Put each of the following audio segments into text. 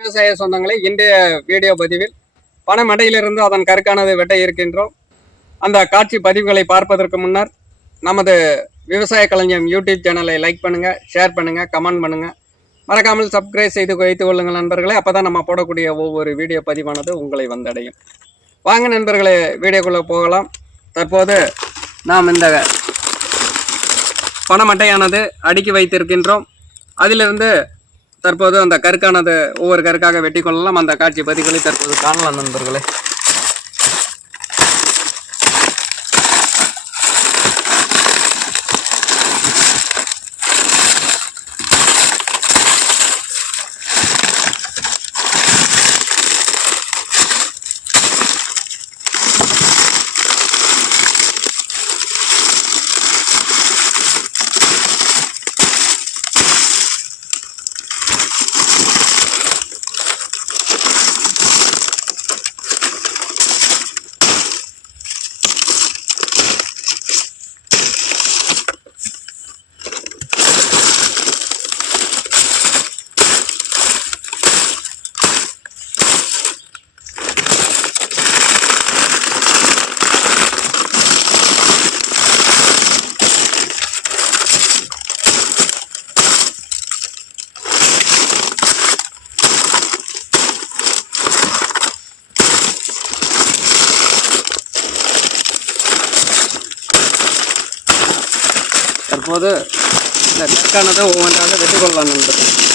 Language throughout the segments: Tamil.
விவசாய சொந்தங்களை இன்றைய வீடியோ பதிவில் பனைமடையிலிருந்து அதன் கருக்கானது வெட்ட இருக்கின்றோம். அந்த காட்சி பதிவுகளை பார்ப்பதற்கு முன்னர் நமது விவசாய கலைஞம் யூடியூப் சேனலை லைக் பண்ணுங்க ஷேர் பண்ணுங்க கமெண்ட் பண்ணுங்க. மறக்காமல் சப்ஸ்கிரைப் செய்து வைத்துக் கொள்ளுங்கள் நண்பர்களே. அப்பதான் நம்ம போடக்கூடிய ஒவ்வொரு வீடியோ பதிவானது உங்களை வந்தடையும். வாங்க நண்பர்களே வீடியோக்குள்ளே போகலாம். தற்போது நாம் இந்த பணமட்டையானது அடுக்கி வைத்திருக்கின்றோம். அதிலிருந்து தற்போது அந்த கருக்கானது ஒவ்வொரு கருக்காக வெட்டி கொள்ளலாம் அந்த காட்சி பதிவுகளை தற்போது காணலாம் நண்பர்களே. தற்போது இந்த நெற்கானதை ஒவ்வொன்றாக வெட்டுக்கொள்ளலாம் கொள்ளலாம்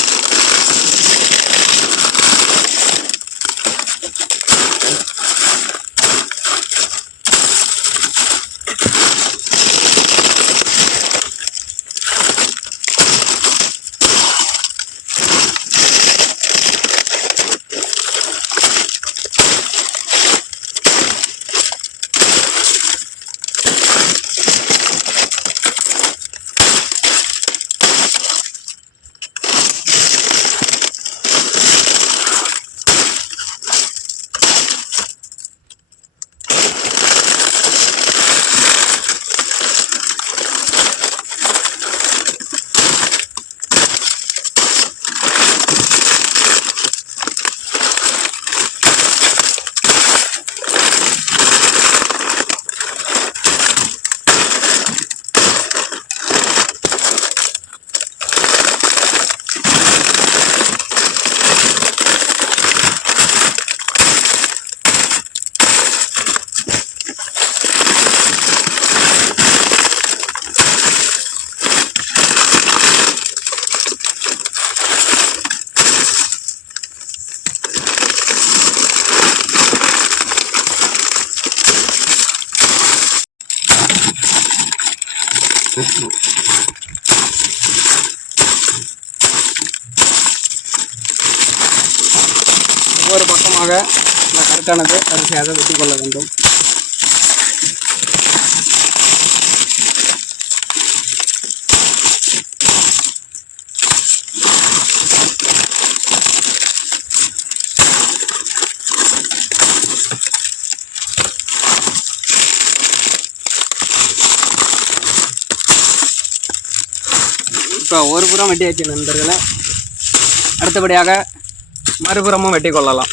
ஒவ்வொரு பக்கமாக இந்த கற்கானது அரிசியாக வெட்டிக்கொள்ள வேண்டும். இப்போ ஒரு புறம் வெட்டியாச்சு நண்பர்களை அடுத்தபடியாக மறுபுறமும் வெட்டி கொள்ளலாம்.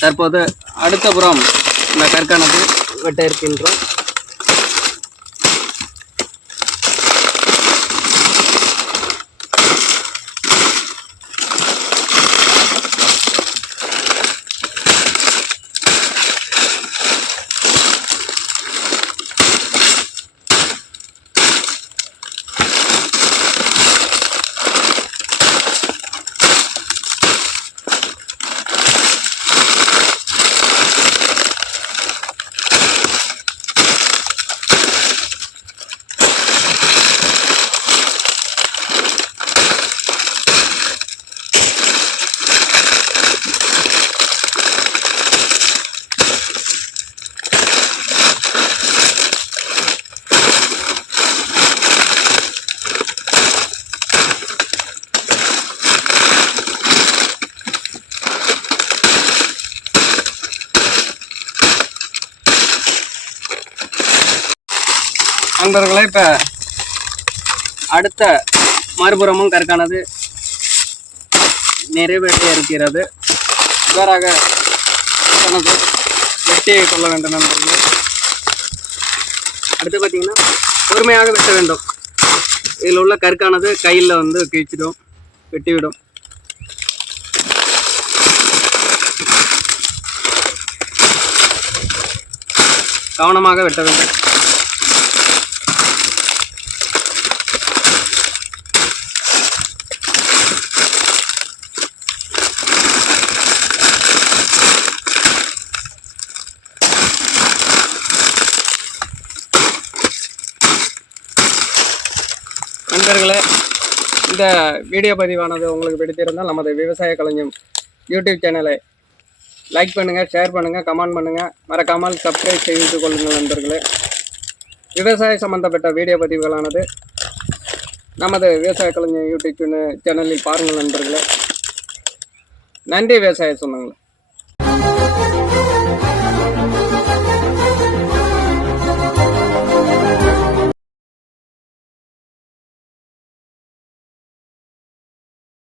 தற்போது அடுத்த புறம் இந்த கற்கானது வெட்ட இருக்கின்றோம். நண்பர்களே இப்போ அடுத்த மறுபுறமும் கற்கானது நிறைவேற்ற இருக்கிறது. இவ்வாறாக தனது வெட்டி கொள்ள வேண்டும் நண்பர்களே. அடுத்து பார்த்தீங்கன்னா பொறுமையாக வெட்ட வேண்டும். இதில் உள்ள கற்கானது கையில் வந்து கிழிச்சிடும் வெட்டிவிடும். கவனமாக வெட்ட வேண்டும். நண்பர்களே இந்த வீடியோ பதிவானது உங்களுக்கு பிடித்திருந்தால் நமது விவசாய கலைஞம் யூடியூப் சேனலை லைக் பண்ணுங்கள் ஷேர் பண்ணுங்கள் கமெண்ட் பண்ணுங்கள் மறக்காமல் சப்ஸ்கிரைப் செய்து கொள்ளுங்கள் நண்பர்களே. விவசாய சம்பந்தப்பட்ட வீடியோ பதிவுகளானது நமது விவசாய கலைஞர் யூடியூப் சேனலில் பாருங்கள் நண்பர்களே. நன்றி விவசாய சொந்தங்களே.